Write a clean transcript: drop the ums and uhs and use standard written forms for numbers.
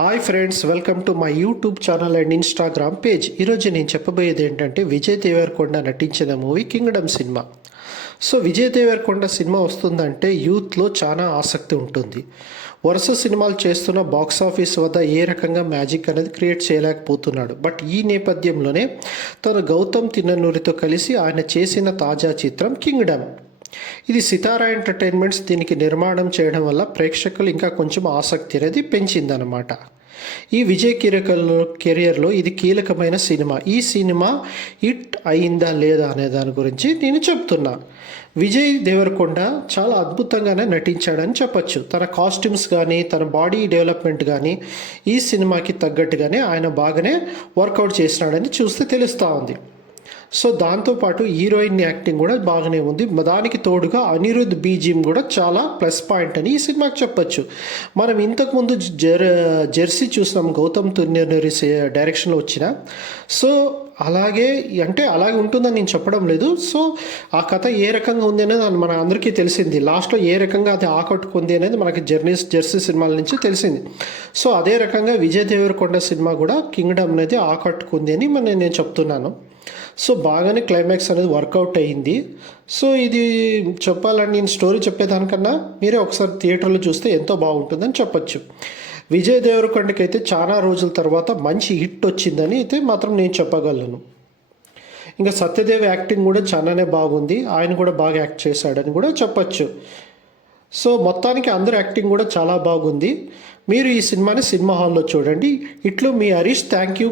Hi friends, welcome to my YouTube channel and Instagram page. ఈరోజు నేను చెప్పబోయేది ఏంటంటే విజయ్ దేవరకొండ నటించిన మూవీ కింగ్డమ్ సినిమా. సో విజయ్ దేవరకొండ సినిమా వస్తుందంటే యూత్లో చాలా ఆసక్తి ఉంటుంది. వరుస సినిమాలు చేస్తున్న బాక్స్ ఆఫీస్ వద్ద ఏ రకంగా మ్యాజిక్ అనేది క్రియేట్ చేయలేకపోతున్నాడు. బట్ ఈ నేపథ్యంలోనే తను గౌతమ్ తిన్ననూరితో కలిసి ఆయన చేసిన తాజా చిత్రం కింగ్డమ్. ఇది సితారా ఎంటర్టైన్మెంట్స్ దీనికి నిర్మాణం చేయడం వల్ల ప్రేక్షకులు ఇంకా కొంచెం ఆసక్తి అనేది పెంచిందనమాట. ఈ విజయ్ కెరియర్లో ఇది కీలకమైన సినిమా. ఈ సినిమా హిట్ అయిందా లేదా అనే దాని గురించి నేను చెప్తున్నా. విజయ్ దేవరకొండ చాలా అద్భుతంగానే నటించాడని చెప్పచ్చు. తన కాస్ట్యూమ్స్ కానీ తన బాడీ డెవలప్మెంట్ కానీ ఈ సినిమాకి తగ్గట్టుగానే ఆయన బాగానే వర్కౌట్ చేసినాడని చూస్తే తెలుస్తూ ఉంది. సో దాంతోపాటు హీరోయిన్ యాక్టింగ్ కూడా బాగానే ఉంది. దానికి తోడుగా అనిరుద్ బీజిఎం కూడా చాలా ప్లస్ పాయింట్ అని ఈ సినిమాకి చెప్పచ్చు. మనం ఇంతకుముందు జెర్సీ చూసినాం గౌతమ్ తిన్ననూరి డైరెక్షన్లో వచ్చిన. సో అలాగే ఉంటుందని నేను చెప్పడం లేదు. సో ఆ కథ ఏ రకంగా ఉంది అనేది మన అందరికీ తెలిసింది. లాస్ట్లో ఏ రకంగా అది ఆకట్టుకుంది అనేది మనకి జెర్సీ సినిమాల నుంచి తెలిసింది. సో అదే రకంగా విజయ్ దేవరకొండ సినిమా కూడా కింగ్డమ్ అనేది ఆకట్టుకుంది అని నేను చెప్తున్నాను. సో బాగానే క్లైమాక్స్ అనేది వర్కౌట్ అయ్యింది. సో ఇది చెప్పాలని నేను స్టోరీ చెప్పేదానికన్నా మీరే ఒకసారి థియేటర్లో చూస్తే ఎంతో బాగుంటుందని చెప్పచ్చు. విజయ్ దేవరకొండకి అయితే చాలా రోజుల తర్వాత మంచి హిట్ వచ్చిందని అయితే మాత్రం నేను చెప్పగలను. ఇంకా సత్యదేవ్ యాక్టింగ్ కూడా చాలానే బాగుంది. ఆయన కూడా బాగా యాక్ట్ చేశాడని కూడా చెప్పచ్చు. సో మొత్తానికి అందరూ యాక్టింగ్ కూడా చాలా బాగుంది. మీరు ఈ సినిమాని సినిమా హాల్లో చూడండి. ఇట్లు మీ హరీష్. Thank you.